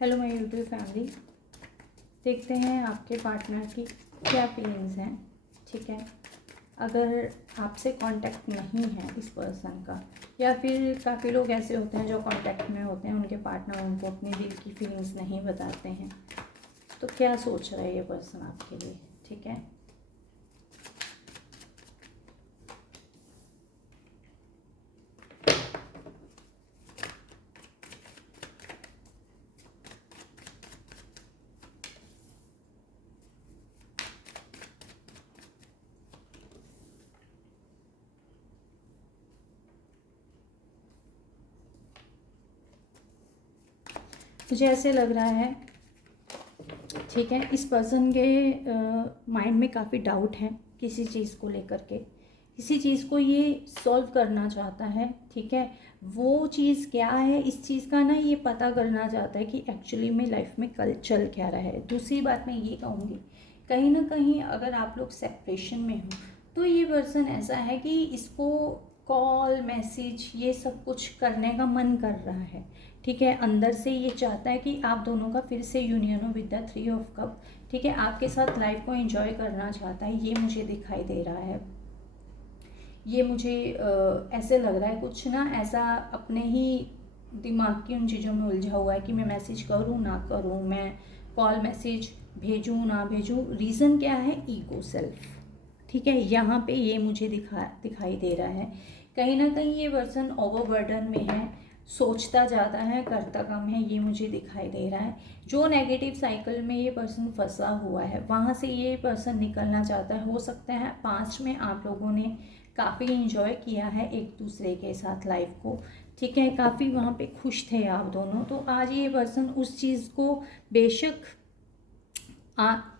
Hello my YouTube family. देखते हैं आपके पार्टनर की क्या फीलिंग्स हैं। ठीक है, अगर आपसे कांटेक्ट नहीं है इस पर्सन का, या फिर काफ़ी लोग ऐसे होते हैं जो कांटेक्ट में होते हैं, उनके पार्टनर उनको अपने दिल की फीलिंग्स नहीं बताते हैं, तो क्या सोच रहा है ये पर्सन आपके लिए। ठीक है, मुझे ऐसे लग रहा है, ठीक है, इस पर्सन के माइंड में काफ़ी डाउट है किसी चीज़ को लेकर के, किसी चीज़ को ये सॉल्व करना चाहता है। ठीक है, वो चीज़ क्या है, इस चीज़ का ना ये पता करना चाहता है कि एक्चुअली में लाइफ में कल चल क्या रहा है। दूसरी बात मैं ये कहूँगी, कहीं ना कहीं अगर आप लोग सेपरेशन में हो तो ये पर्सन ऐसा है कि इसको कॉल मैसेज ये सब कुछ करने का मन कर रहा है। ठीक है, अंदर से ये चाहता है कि आप दोनों का फिर से यूनियन हो विद द 3 ऑफ कप। ठीक है, आपके साथ लाइफ को एंजॉय करना चाहता है, ये मुझे दिखाई दे रहा है। ये मुझे ऐसे लग रहा है कुछ ना ऐसा अपने ही दिमाग की उन चीज़ों में उलझा हुआ है कि मैं मैसेज करूँ ना करूँ, मैं कॉल मैसेज भेजूँ ना भेजूँ। रीज़न क्या है, ईगो सेल्फ। ठीक है, यहाँ पे ये मुझे दिखाई दे रहा है। कहीं ना कहीं ये पर्सन ओवरबर्डन में है, सोचता ज़्यादा है करता कम है, ये मुझे दिखाई दे रहा है। जो नेगेटिव साइकिल में ये पर्सन फंसा हुआ है वहाँ से ये पर्सन निकलना चाहता है। हो सकता है पास्ट में आप लोगों ने काफ़ी इंजॉय किया है एक दूसरे के साथ लाइफ को। ठीक है, काफ़ी वहाँ पे खुश थे आप दोनों, तो आज ये पर्सन उस चीज़ को बेशक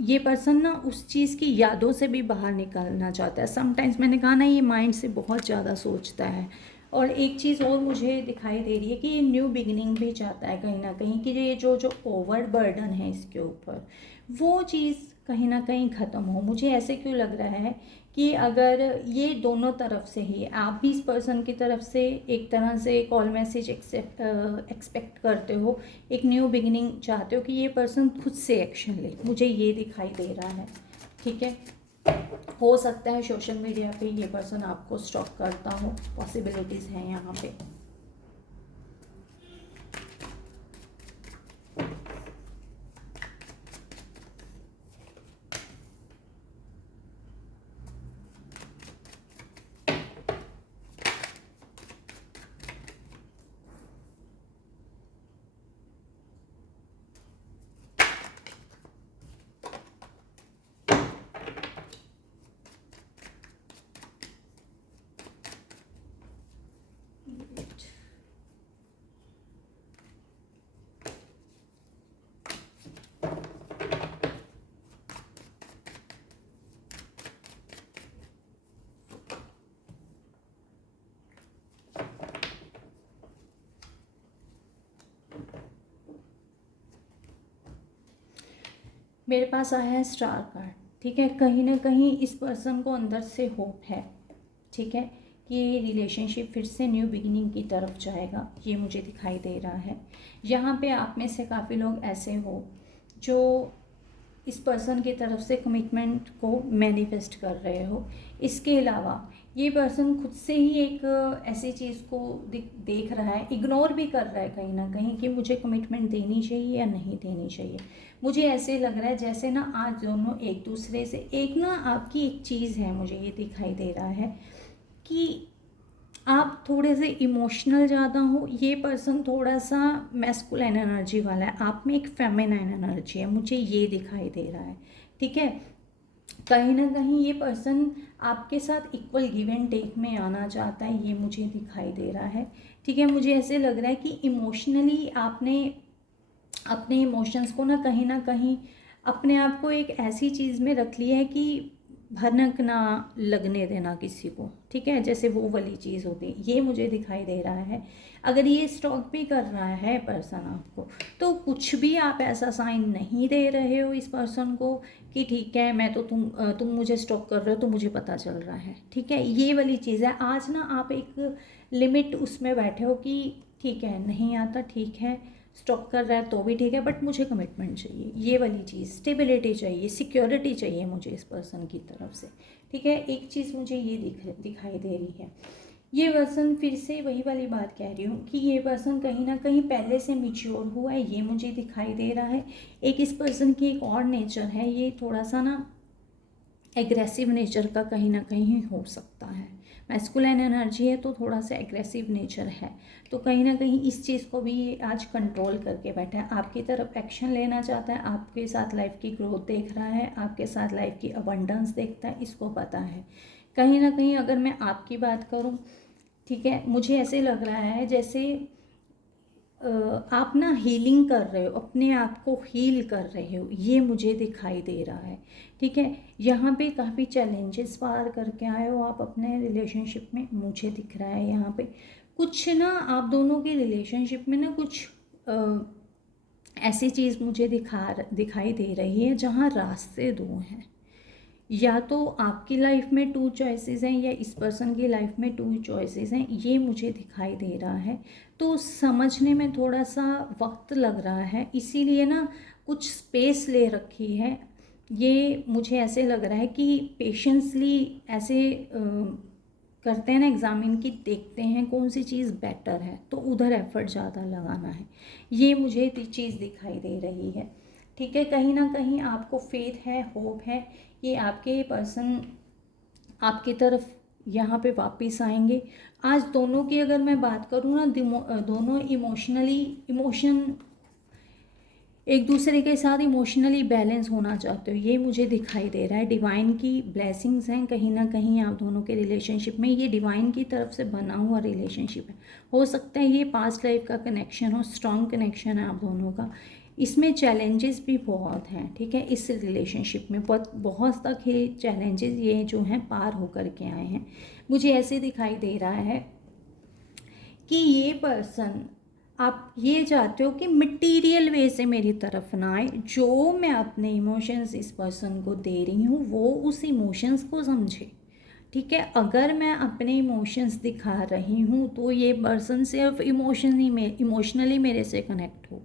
ये पर्सन ना उस चीज़ की यादों से भी बाहर निकलना चाहता है। समटाइम्स मैंने कहा ना, ये माइंड से बहुत ज़्यादा सोचता है। और एक चीज़ और मुझे दिखाई दे रही है कि ये न्यू बिगिनिंग भी चाहता है कहीं ना कहीं, कि ये जो जो ओवर बर्डन है इसके ऊपर, वो चीज़ कहीं ना कहीं ख़त्म हो। मुझे ऐसे क्यों लग रहा है कि अगर ये दोनों तरफ से ही, आप भी इस पर्सन की तरफ से एक तरह से कॉल मैसेज एक्सपेक्ट करते हो, एक न्यू बिगिनिंग चाहते हो कि ये पर्सन खुद से एक्शन ले, मुझे ये दिखाई दे रहा है। ठीक है, हो सकता है सोशल मीडिया पे ये पर्सन आपको स्टॉक करता हो, पॉसिबिलिटीज़ हैं यहाँ पे। मेरे पास आया है स्टार कार्ड। ठीक है, कहीं ना कहीं इस पर्सन को अंदर से होप है। ठीक है, कि ये रिलेशनशिप फिर से न्यू बिगिनिंग की तरफ जाएगा, ये मुझे दिखाई दे रहा है। यहाँ पे आप में से काफ़ी लोग ऐसे हो जो इस पर्सन की तरफ से कमिटमेंट को मैनिफेस्ट कर रहे हो। इसके अलावा ये पर्सन खुद से ही एक ऐसी चीज़ को देख रहा है, इग्नोर भी कर रहा है कहीं ना कहीं, कि मुझे कमिटमेंट देनी चाहिए या नहीं देनी चाहिए। मुझे ऐसे लग रहा है जैसे ना आज दोनों एक दूसरे से, एक ना आपकी एक चीज़ है, मुझे ये दिखाई दे रहा है कि आप थोड़े से इमोशनल ज़्यादा हो, ये पर्सन थोड़ा सा मैस्कुलाइन एनर्जी वाला है, आप में एक फेमिनाइन एनर्जी है, मुझे ये दिखाई दे रहा है। ठीक है, कहीं ना कहीं ये पर्सन आपके साथ इक्वल गिव एंड टेक में आना चाहता है, ये मुझे दिखाई दे रहा है। ठीक है, मुझे ऐसे लग रहा है कि इमोशनली आपने अपने इमोशंस को ना कहीं अपने आप को एक ऐसी चीज़ में रख लिया है कि भनक ना लगने देना किसी को। ठीक है, जैसे वो वाली चीज़ होती है, ये मुझे दिखाई दे रहा है। अगर ये स्टॉक भी कर रहा है पर्सन आपको, तो कुछ भी आप ऐसा साइन नहीं दे रहे हो इस पर्सन को कि ठीक है मैं तो तुम मुझे स्टॉक कर रहे हो तो मुझे पता चल रहा है। ठीक है, ये वाली चीज़ है। आज ना आप एक लिमिट उसमें बैठे हो कि ठीक है नहीं आता, ठीक है स्टॉक कर रहा है तो भी ठीक है, बट मुझे कमिटमेंट चाहिए, ये वाली चीज़, स्टेबिलिटी चाहिए, सिक्योरिटी चाहिए मुझे इस पर्सन की तरफ से, ठीक है। एक चीज़ मुझे ये दिखाई दे रही है, ये पर्सन, फिर से वही वाली बात कह रही हूँ कि ये पर्सन कहीं ना कहीं पहले से मैच्योर हुआ है, ये मुझे दिखाई दे रहा है। एक इस पर्सन की एक और नेचर है, ये थोड़ा सा ना एग्रेसिव नेचर का कहीं ना कहीं हो सकता है, मैस्कुलिन एनर्जी है तो थोड़ा सा एग्रेसिव नेचर है, तो कहीं ना कहीं इस चीज़ को भी ये आज कंट्रोल करके बैठा है, आपकी तरफ एक्शन लेना चाहता है, आपके साथ लाइफ की ग्रोथ देख रहा है, आपके साथ लाइफ की अबंडेंस देखता है, इसको पता है। कहीं ना कहीं अगर मैं आपकी बात करूँ, ठीक है, मुझे ऐसे लग रहा है जैसे आप ना हीलिंग कर रहे हो, अपने आप को हील कर रहे हो, ये मुझे दिखाई दे रहा है, ठीक है। यहाँ पे काफ़ी चैलेंजेस पार करके आए हो आप अपने रिलेशनशिप में, मुझे दिख रहा है यहाँ पे कुछ ना आप दोनों की रिलेशनशिप में ना कुछ ऐसी चीज़ मुझे दिखाई दे रही है जहाँ रास्ते दो हैं, या तो आपकी लाइफ में टू चॉइसेस हैं या इस पर्सन की लाइफ में टू चॉइसेस हैं, ये मुझे दिखाई दे रहा है। तो समझने में थोड़ा सा वक्त लग रहा है, इसीलिए ना कुछ स्पेस ले रखी है, ये मुझे ऐसे लग रहा है कि पेशेंसली ऐसे करते हैं ना एग्ज़ामिन की, देखते हैं कौन सी चीज़ बेटर है तो उधर एफर्ट ज़्यादा लगाना है, ये मुझे चीज़ दिखाई दे रही है, ठीक है। कहीं ना कहीं आपको फेथ है, होप है, ये आपके पर्सन आपकी तरफ यहाँ पे वापस आएंगे। आज दोनों की अगर मैं बात करूँ ना, दोनों इमोशन एक दूसरे के साथ इमोशनली बैलेंस होना चाहते हो, ये मुझे दिखाई दे रहा है। डिवाइन की ब्लेसिंग्स हैं कहीं ना कहीं आप दोनों के रिलेशनशिप में, ये डिवाइन की तरफ से बना हुआ रिलेशनशिप है, हो सकता है ये पास्ट लाइफ का कनेक्शन हो, स्ट्रॉन्ग कनेक्शन है आप दोनों का। इसमें चैलेंजेस भी बहुत हैं, ठीक है, इस रिलेशनशिप में बहुत तक ये चैलेंजेस ये जो हैं पार होकर के आए हैं। मुझे ऐसे दिखाई दे रहा है कि ये पर्सन, आप ये चाहते हो कि मटेरियल वे से मेरी तरफ ना आए, जो मैं अपने इमोशंस इस पर्सन को दे रही हूँ वो उस इमोशंस को समझे, ठीक है। अगर मैं अपने इमोशंस दिखा रही हूँ तो ये पर्सन सिर्फ इमोशनली मेरे से कनेक्ट हो,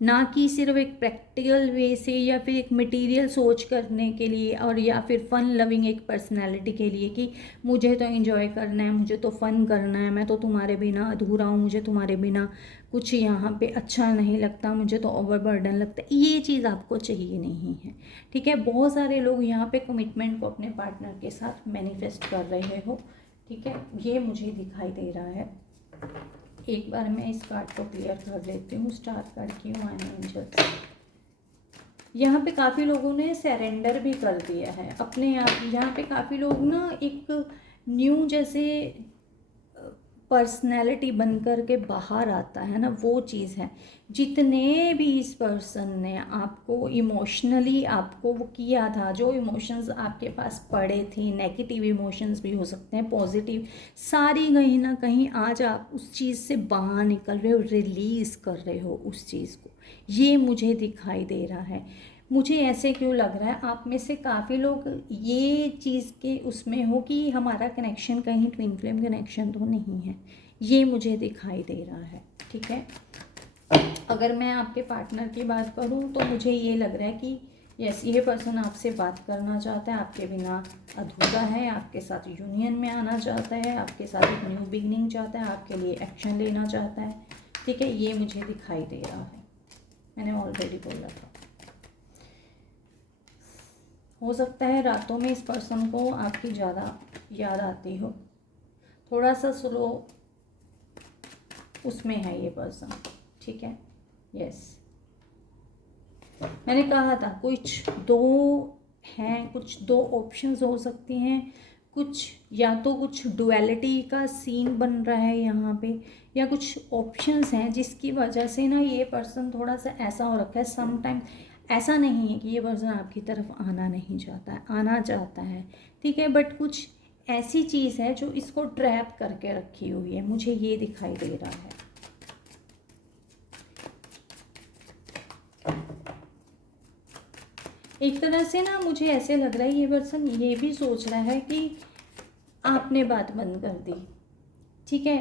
ना कि सिर्फ एक प्रैक्टिकल वे से या फिर एक मटेरियल सोच करने के लिए, और या फिर फ़न लविंग एक पर्सनालिटी के लिए कि मुझे तो एंजॉय करना है, मुझे तो फ़न करना है, मैं तो तुम्हारे बिना अधूरा हूँ, मुझे तुम्हारे बिना कुछ यहाँ पे अच्छा नहीं लगता, मुझे तो ओवरबर्डन लगता है, ये चीज़ आपको चाहिए नहीं है, ठीक है। बहुत सारे लोग यहाँ पे कमिटमेंट को अपने पार्टनर के साथ मैनिफेस्ट कर रहे हो, ठीक है, ये मुझे दिखाई दे रहा है। एक बार मैं इस कार्ड को क्लियर कर लेती हूँ, स्टार कार्ड की वन एंजल्स। यहाँ पे काफ़ी लोगों ने सरेंडर भी कर दिया है अपने आप, यहाँ पे काफ़ी लोग ना एक न्यू जैसे पर्सनैलिटी बन कर के बाहर आता है ना, वो चीज़ है। जितने भी इस पर्सन ने आपको इमोशनली आपको वो किया था, जो इमोशंस आपके पास पड़े थे, नेगेटिव इमोशंस भी हो सकते हैं, पॉजिटिव, सारी कहीं ना कहीं आज आप उस चीज़ से बाहर निकल रहे हो, रिलीज़ कर रहे हो उस चीज़ को, ये मुझे दिखाई दे रहा है। मुझे ऐसे क्यों लग रहा है, आप में से काफ़ी लोग ये चीज़ के उसमें हो कि हमारा कनेक्शन कहीं ट्विन फ्लेम कनेक्शन तो नहीं है, ये मुझे दिखाई दे रहा है, ठीक है। अगर मैं आपके पार्टनर की बात करूं तो मुझे ये लग रहा है कि यस, ये पर्सन आपसे बात करना चाहता है, आपके बिना अधूरा है, आपके साथ यूनियन में आना चाहता है, आपके साथ एक न्यू बिगनिंग चाहता है, आपके लिए एक्शन लेना चाहता है, ठीक है, ये मुझे दिखाई दे रहा है। मैंने ऑलरेडी बोला था। हो सकता है रातों में इस पर्सन को आपकी ज़्यादा याद आती हो, थोड़ा सा स्लो उसमें है ये पर्सन, ठीक है। यस, मैंने कहा था कुछ दो हैं, कुछ दो ऑप्शंस हो सकती हैं, कुछ या तो कुछ डुअलिटी का सीन बन रहा है यहाँ पे, या कुछ ऑप्शंस हैं जिसकी वजह से ना ये पर्सन थोड़ा सा ऐसा हो रखा है। समटाइम ऐसा नहीं है कि ये पर्सन आपकी तरफ आना नहीं चाहता है, आना चाहता है, ठीक है, बट कुछ ऐसी चीज़ है जो इसको ट्रैप करके रखी हुई है, मुझे ये दिखाई दे रहा है। एक तरह से ना मुझे ऐसे लग रहा है ये पर्सन ये भी सोच रहा है कि आपने बात बंद कर दी, ठीक है,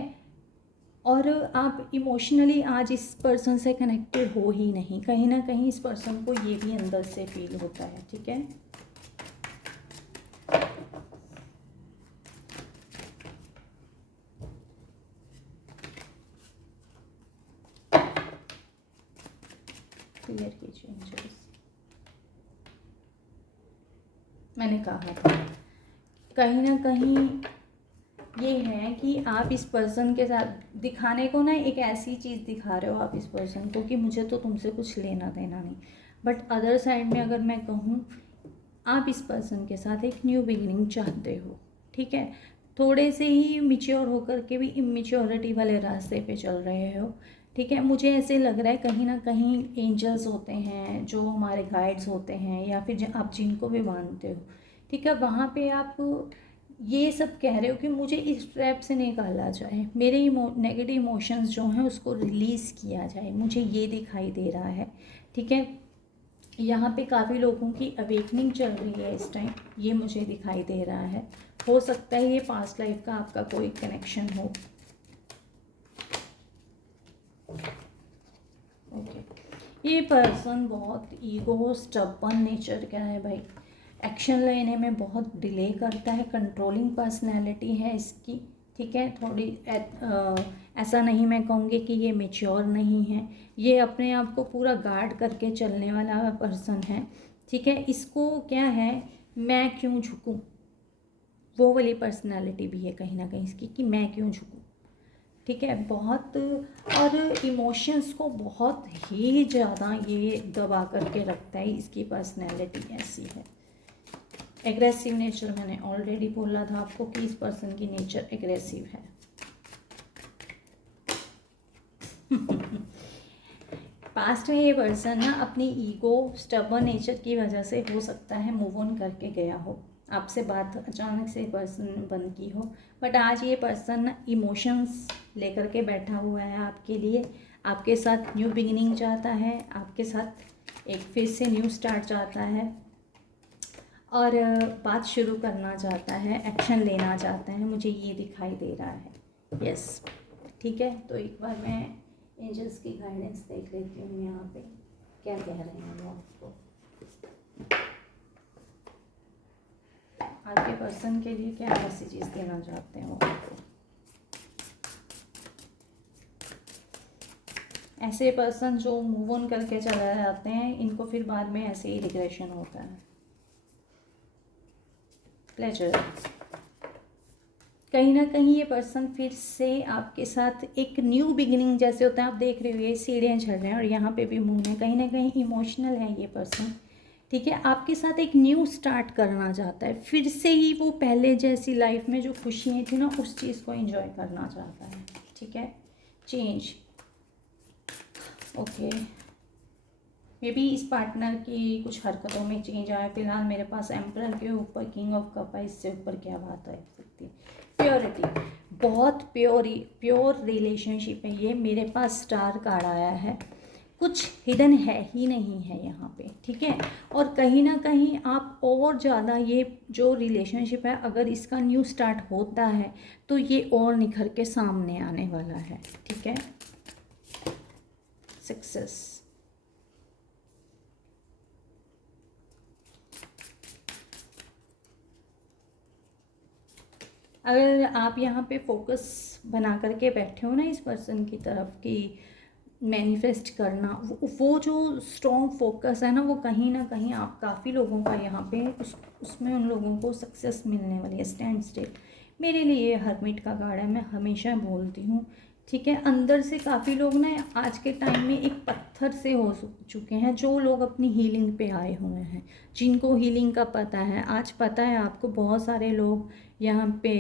और आप इमोशनली आज इस पर्सन से कनेक्टेड हो ही नहीं, कहीं ना कहीं इस पर्सन को ये भी अंदर से फील होता है, ठीक है। क्लियर कीजिए एंजल्स। मैंने कहा था कहीं ना कहीं ये है कि आप इस पर्सन के साथ दिखाने को ना एक ऐसी चीज़ दिखा रहे हो आप इस पर्सन को कि मुझे तो तुमसे कुछ लेना देना नहीं, बट अदर साइड में अगर मैं कहूँ, आप इस पर्सन के साथ एक न्यू बिगिनिंग चाहते हो, ठीक है। थोड़े से ही मिच्योर होकर के भी इमेच्योरिटी वाले रास्ते पे चल रहे हो, ठीक है। मुझे ऐसे लग रहा है कहीं ना कहीं एंजल्स होते हैं जो हमारे गाइड्स होते हैं, या फिर आप जिनको भी मानते हो, ठीक है, वहाँ पे आप ये सब कह रहे हो कि मुझे इस ट्रैप से निकाला जाए, मेरे नेगेटिव इमोशंस जो हैं उसको रिलीज़ किया जाए, मुझे ये दिखाई दे रहा है, ठीक है। यहाँ पे काफ़ी लोगों की अवेकनिंग चल रही है इस टाइम, ये मुझे दिखाई दे रहा है। हो सकता है ये पास्ट लाइफ का आपका कोई कनेक्शन हो। ओके, ये पर्सन बहुत ईगो स्टबर्न नेचर का है भाई, एक्शन लेने में बहुत डिले करता है, कंट्रोलिंग पर्सनैलिटी है इसकी, ठीक है। थोड़ी ऐसा नहीं मैं कहूँगी कि ये मेच्योर नहीं है, ये अपने आप को पूरा गार्ड करके चलने वाला पर्सन है, ठीक है। इसको क्या है, मैं क्यों झुकूँ, वो वाली पर्सनैलिटी भी है कहीं ना कहीं इसकी कि मैं क्यों झुकूँ, ठीक है। बहुत, और इमोशंस को बहुत ही ज़्यादा ये दबा करके रखता है, इसकी पर्सनैलिटी ऐसी है। एग्रेसिव नेचर मैंने ऑलरेडी बोला था आपको कि इस पर्सन की नेचर एग्रेसिव है। पास्ट में ये पर्सन ना अपनी ईगो स्टबर्न नेचर की वजह से हो सकता है मूव ऑन करके गया हो, आपसे बात अचानक से पर्सन बंद की हो, बट आज ये पर्सन इमोशंस लेकर के बैठा हुआ है आपके लिए, आपके साथ न्यू बिगिनिंग चाहता है, आपके साथ एक फिर से न्यू स्टार्ट चाहता है, और बात शुरू करना चाहता है, एक्शन लेना चाहता है, मुझे ये दिखाई दे रहा है। यस, ठीक है। तो एक बार मैं एंजल्स की गाइडेंस देख लेती हूँ यहाँ पे क्या कह रहे हैं वो आपको। आपके पर्सन के लिए क्या मैसेजेस देना चाहते हैं वो आपको। ऐसे पर्सन जो मूव ऑन करके चले जाते हैं, इनको फिर बाद में ऐसे ही रिग्रेशन होता है। प्लेजर, कहीं ना कहीं ये पर्सन फिर से आपके साथ एक न्यू बिगिनिंग जैसे होता है, आप देख रहे हो ये सीढ़ियाँ चढ़ रहे हैं और यहाँ पे भी मुंह में कहीं ना कहीं इमोशनल है ये पर्सन, ठीक है। आपके साथ एक न्यू स्टार्ट करना चाहता है, फिर से ही वो पहले जैसी लाइफ में जो खुशियाँ थी ना उस चीज़ को एंजॉय करना चाहता है, ठीक है। चेंज, ओके, मे बी इस पार्टनर की कुछ हरकतों में चेंज आया। फिलहाल मेरे पास एम्परर के ऊपर किंग ऑफ कप है, इससे ऊपर क्या बात है सकती है। प्योरिटी, बहुत प्योर रिलेशनशिप है ये, मेरे पास स्टार कार्ड आया है, कुछ हिडन है ही नहीं है यहाँ पे, ठीक है। और कहीं ना कहीं आप और ज़्यादा ये जो रिलेशनशिप है अगर इसका न्यू स्टार्ट होता है तो ये और निखर के सामने आने वाला है, ठीक है। सक्सेस, अगर आप यहाँ पे फोकस बना करके बैठे हो ना इस पर्सन की तरफ कि मैनिफेस्ट करना, वो जो स्ट्रॉन्ग फोकस है ना वो कहीं ना कहीं आप काफ़ी लोगों का यहाँ पे उसमें उन लोगों को सक्सेस मिलने वाली है। स्टैंड स्टिल मेरे लिए हरमिट का कार्ड है, मैं हमेशा बोलती हूँ, ठीक है। अंदर से काफ़ी लोग ना आज के टाइम में एक पत्थर से हो चुके हैं, जो लोग अपनी हीलिंग पे आए हुए हैं, जिनको हीलिंग का पता है। आज पता है आपको बहुत सारे लोग यहाँ पे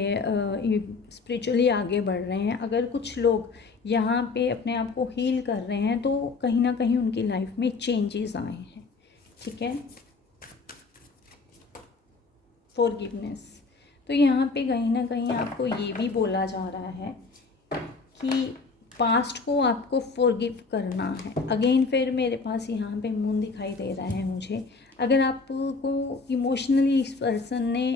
स्पिरिचुअली आगे बढ़ रहे हैं। अगर कुछ लोग यहाँ पे अपने आप को हील कर रहे हैं तो कहीं ना कहीं उनकी लाइफ में चेंजेस आए हैं, ठीक है। फॉरगिवनेस, तो यहाँ पे कहीं ना कहीं आपको ये भी बोला जा रहा है कि पास्ट को आपको फॉरगिव करना है। अगेन फिर मेरे पास यहाँ पे मून दिखाई दे रहा है मुझे। अगर आपको इमोशनली इस पर्सन ने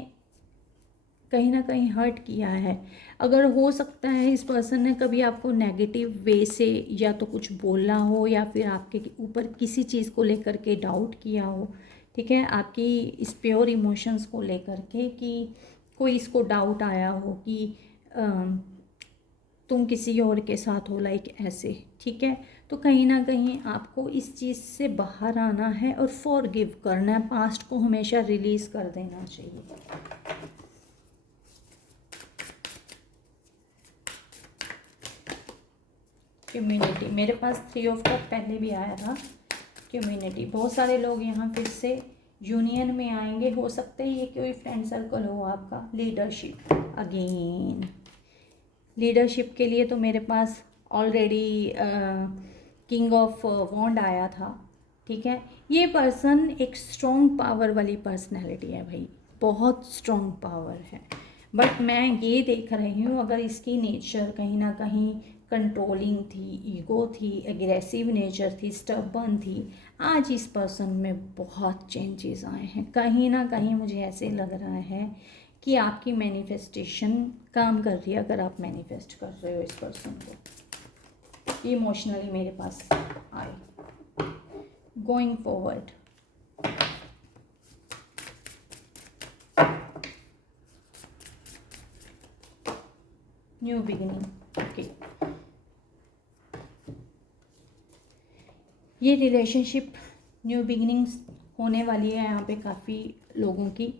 कहीं ना कहीं हर्ट किया है। अगर हो सकता है इस पर्सन ने कभी आपको नेगेटिव वे से या तो कुछ बोला हो या फिर आपके ऊपर किसी चीज़ को लेकर के डाउट किया हो, ठीक है, आपकी इस प्योर इमोशंस को लेकर के, कि कोई इसको डाउट आया हो कि तुम किसी और के साथ हो, लाइक ऐसे, ठीक है। तो कहीं ना कहीं आपको इस चीज़ से बाहर आना है और फॉरगिव करना है, पास्ट को हमेशा रिलीज़ कर देना चाहिए। कम्युनिटी, मेरे पास 3 ऑफ कप पहले भी आया था। कम्युनिटी, बहुत सारे लोग यहाँ फिर से यूनियन में आएंगे, हो सकता है ये कोई फ्रेंड सर्कल हो आपका। लीडरशिप, अगेन लीडरशिप के लिए तो मेरे पास ऑलरेडी किंग ऑफ वॉन्ड आया था, ठीक है। ये पर्सन एक स्ट्रॉन्ग पावर वाली पर्सनैलिटी है भाई, बहुत स्ट्रॉन्ग पावर है। बट मैं ये देख रही हूँ, अगर इसकी नेचर कहीं ना कहीं कंट्रोलिंग थी, ईगो थी, एग्रेसिव नेचर थी, स्टबर्न थी, आज इस पर्सन में बहुत चेंजेस आए हैं। कहीं ना कहीं मुझे ऐसे लग रहा है कि आपकी मैनिफेस्टेशन काम कर रही है, अगर आप मैनिफेस्ट कर रहे हो इस पर्सन को। इमोशनली मेरे पास आए। Going forward, new beginning, okay. ये रिलेशनशिप न्यू बिगिनिंग्स होने वाली है यहाँ पे, काफ़ी लोगों की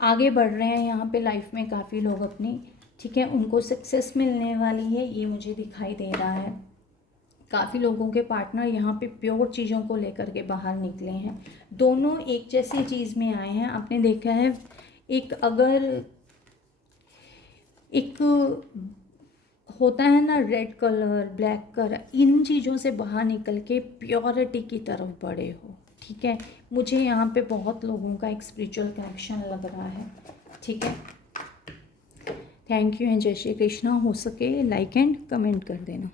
आगे बढ़ रहे हैं यहाँ पे लाइफ में काफ़ी लोग अपनी, ठीक है, उनको सक्सेस मिलने वाली है, ये मुझे दिखाई दे रहा है। काफ़ी लोगों के पार्टनर यहाँ पे प्योर चीज़ों को लेकर के बाहर निकले हैं, दोनों एक जैसी चीज़ में आए हैं। आपने देखा है एक, अगर एक होता है ना रेड कलर, ब्लैक कलर, इन चीज़ों से बाहर निकल के प्योरिटी की तरफ बढ़े हो, ठीक है। मुझे यहाँ पे बहुत लोगों का एक स्पिरिचुअल कनेक्शन लग रहा है, ठीक है। थैंक यू एंड जय श्री कृष्णा। हो सके लाइक एंड कमेंट कर देना।